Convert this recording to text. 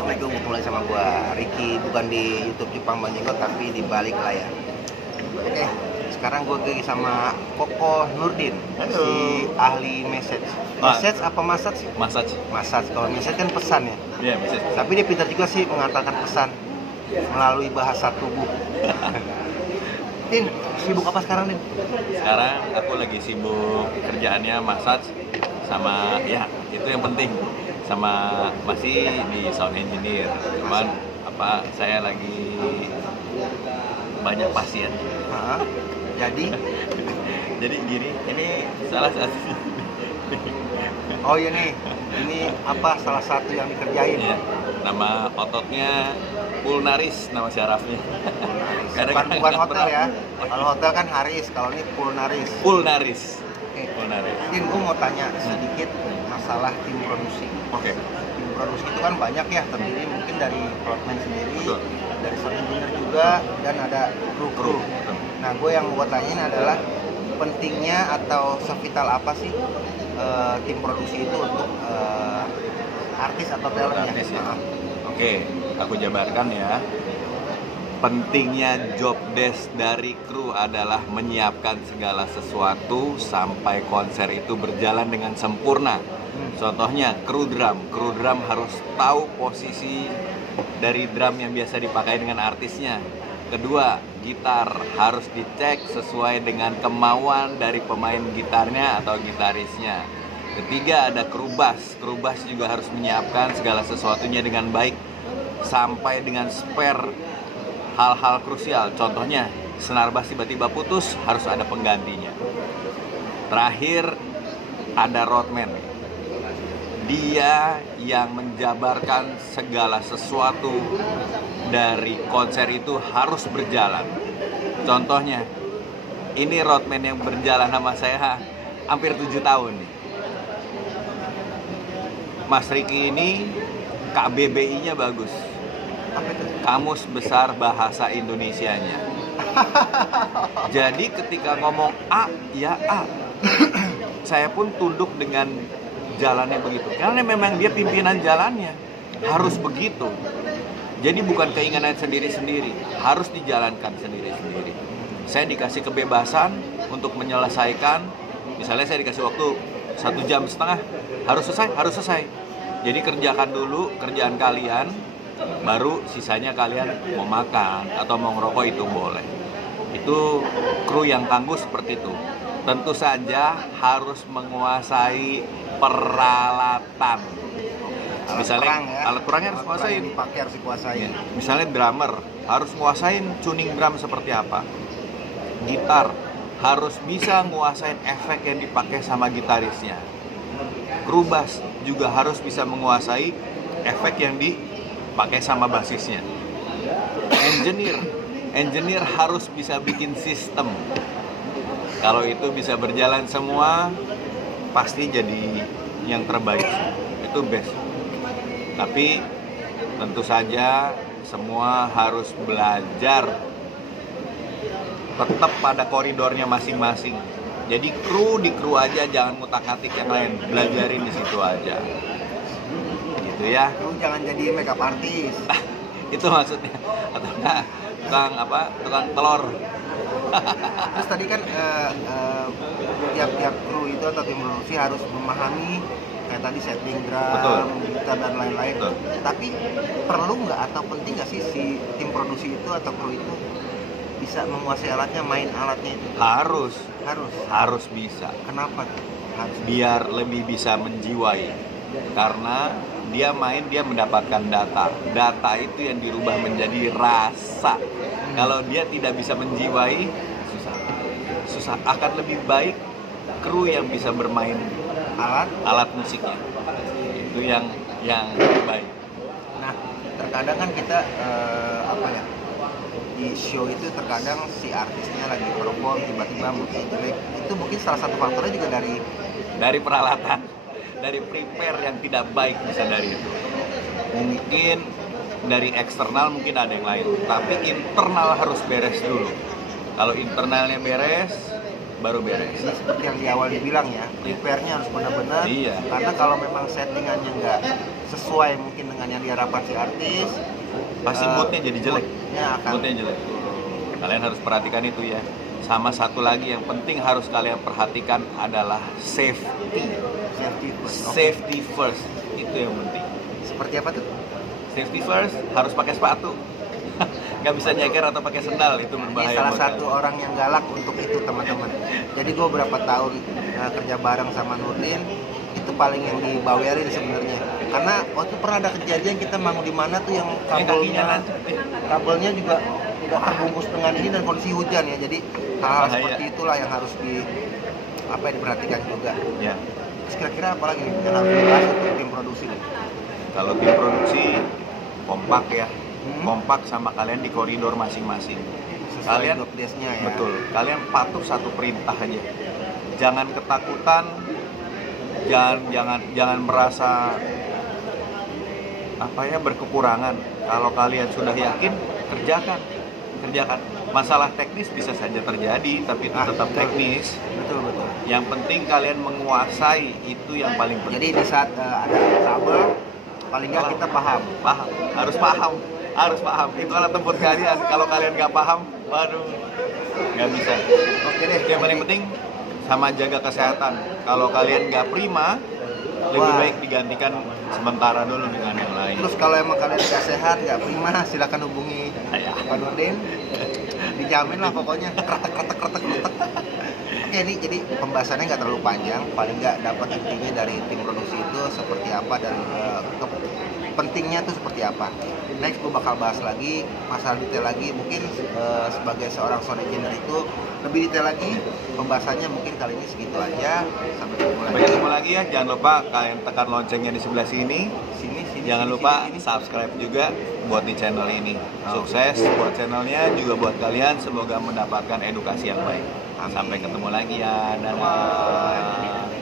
Assalamualaikum, ketemu lagi sama gua Ricky, bukan di YouTube Jepang Banjenggot tapi di balik layar. Oke, sekarang gua lagi sama Koko Nurdin, si ahli message. Message apa massage sih? Massage. Massage. Kalau message kan pesan ya. Iya, message. Tapi dia pintar juga sih mengatakan pesan melalui bahasa tubuh. Din, sibuk apa sekarang, Din? Sekarang aku lagi sibuk kerjaannya massage sama ya itu yang penting, sama masih di sound engineer. Cuman saya lagi banyak pasien. Jadi Jadi gini, ini salah satu. oh iya nih, ini apa salah satu yang dikerjain? Ya, nama ototnya pulnaris, nama syarafnya. Bukan hotel ya. Kalau hotel kan Haris, kalau ini pulnaris. Pulnaris. Oke. Pulnaris. Din, gue mau tanya sedikit masalah tim produksi. Oke. Tim produksi itu kan banyak ya, terdiri mungkin dari frontman sendiri, Betul. dari sound engineer juga, dan ada kru. Betul. Nah, gue yang gue tanyain adalah pentingnya atau sevital apa sih tim produksi itu untuk artis atau talent Artis ya? ya. Oke, aku jabarkan ya. Pentingnya job desk dari kru adalah menyiapkan segala sesuatu sampai konser itu berjalan dengan sempurna. Contohnya kru drum harus tahu posisi dari drum yang biasa dipakai dengan artisnya. Kedua, gitar harus dicek sesuai dengan kemauan dari pemain gitarnya atau gitarisnya. Ketiga, ada kru bass juga harus menyiapkan segala sesuatunya dengan baik sampai dengan spare hal-hal krusial. Contohnya, senar bass tiba-tiba putus, harus ada penggantinya. Terakhir, ada roadman. Dia yang menjabarkan segala sesuatu dari konser itu harus berjalan. Contohnya, ini roadman yang berjalan sama saya hampir 7 tahun nih. Mas Ricky ini KBBI-nya bagus. Apa itu? Kamus Besar Bahasa Indonesianya. Jadi ketika ngomong A, ya A. Saya pun tunduk dengan jalannya begitu. Karena memang dia pimpinan jalannya. Harus begitu. Jadi bukan keinginan sendiri-sendiri. Harus dijalankan sendiri-sendiri. Saya dikasih kebebasan untuk menyelesaikan. Misalnya saya dikasih waktu 1,5 jam. Harus selesai. Jadi kerjakan dulu kerjaan kalian, baru sisanya kalian mau makan atau mau ngerokok itu boleh. Itu kru yang tangguh seperti itu. Tentu saja harus menguasai peralatan. Misalnya alat perangnya harus kuasain. Dipakai harus dikuasain. Misalnya drummer harus nguasain tuning drum seperti apa. Gitar harus bisa nguasain efek yang dipakai sama gitarisnya. Kru bass juga harus bisa menguasai efek yang dipakai sama basisnya. Engineer harus bisa bikin sistem. Kalau itu bisa berjalan semua, pasti jadi yang terbaik. Itu best. Tapi tentu saja semua harus belajar tetap pada koridornya masing-masing. Jadi di kru aja, jangan ngutak-ngatik yang lain, belajarin di situ aja. Gitu ya. Lu jangan jadi makeup artist. Itu maksudnya. Atau enggak tukang telur. Terus tadi kan tiap kru itu atau tim produksi harus memahami kayak tadi setting drum, Betul. gitar dan lain-lain. Betul. Tapi perlu nggak atau penting nggak sih si tim produksi itu atau kru itu bisa menguasai alatnya, main alatnya itu? Harus bisa. Kenapa tuh? Harus. Biar lebih bisa menjiwai. Karena dia mendapatkan data. Data itu yang dirubah menjadi rasa. Kalau dia tidak bisa menjiwai, susah. Akan lebih baik kru yang bisa bermain alat musiknya. Itu yang baik. Nah, terkadang kan kita di show itu terkadang si artisnya lagi perform tiba-tiba musiknya jelek. Itu mungkin salah satu faktornya juga dari peralatan, dari prepare yang tidak baik, bisa dari itu. Mungkin dari eksternal mungkin ada yang lain, tapi internal harus beres dulu. Kalau internalnya beres, baru beres. Jadi seperti yang di awal dibilang ya, prepare-nya harus benar-benar. Iya. Karena kalau memang settingannya nggak sesuai mungkin dengan yang diharapkan si artis, Pasti moodnya jadi jelek. moodnya akan Moodnya jelek. Kalian harus perhatikan itu ya. Sama satu lagi yang penting harus kalian perhatikan adalah safety. safety first. Oke. Safety first. Itu yang penting. Seperti apa tuh? Safety first, harus pakai sepatu. Nggak bisa nyeker atau pakai sendal, itu Ini berbahaya. salah buat satu orang yang galak untuk itu teman-teman. Jadi gue berapa tahun kerja bareng sama Nurdin, itu paling yang dibawerin sebenarnya. Karena waktu pernah ada kejadian kita bangun di mana tuh yang kalian. Ini kakinya kabelnya, nancep nih. kabelnya juga udah terbungkus dengan ini dan kondisi hujan ya. Jadi hal-hal Bahaya. seperti itulah yang harus diperhatikan juga. Ya, Terus kira-kira apa lagi nih yang harus dibahas untuk tim produksi nih? kalau tim produksi kompak ya. Hmm. Kompak sama kalian di koridor masing-masing. Sesuai Kalian job desk-nya ya. betul. Kalian patuh satu perintah aja. Jangan ketakutan. Jangan merasa apa ya berkekurangan. Kalau kalian sudah yakin, kerjakan. Masalah teknis bisa saja terjadi, tapi itu tetap betul. teknis. Betul. Yang penting kalian menguasai, itu yang paling penting. Jadi di saat ada kabel, paling nggak kita paham. Harus paham. Itu alat tempur kalian. Kalau kalian nggak paham, waduh, nggak bisa. Oke deh. Yang paling penting sama jaga kesehatan. Kalau kalian nggak prima, lebih Wah. baik digantikan sementara dulu dengan yang lain. Terus kalau emang kalian nggak sehat, nggak prima, silakan hubungi Ya. Pak Nurdin. Dijamin lah pokoknya. Kretek. Oke, ini jadi pembahasannya nggak terlalu panjang. Paling nggak dapat intinya dari tim produksi itu seperti apa dan pentingnya tuh seperti apa. Next gue bakal bahas lagi masalah detail lagi. Mungkin sebagai seorang sound engineer itu lebih detail lagi. Pembahasannya mungkin kali ini segitu aja. Sampai Sampai ketemu lagi ya. Jangan lupa kalian tekan loncengnya di sebelah sini. Sini. Jangan lupa subscribe juga buat di channel ini. Sukses buat channelnya, juga buat kalian. Semoga mendapatkan edukasi yang baik. Amin. Sampai ketemu lagi ya. Dadah.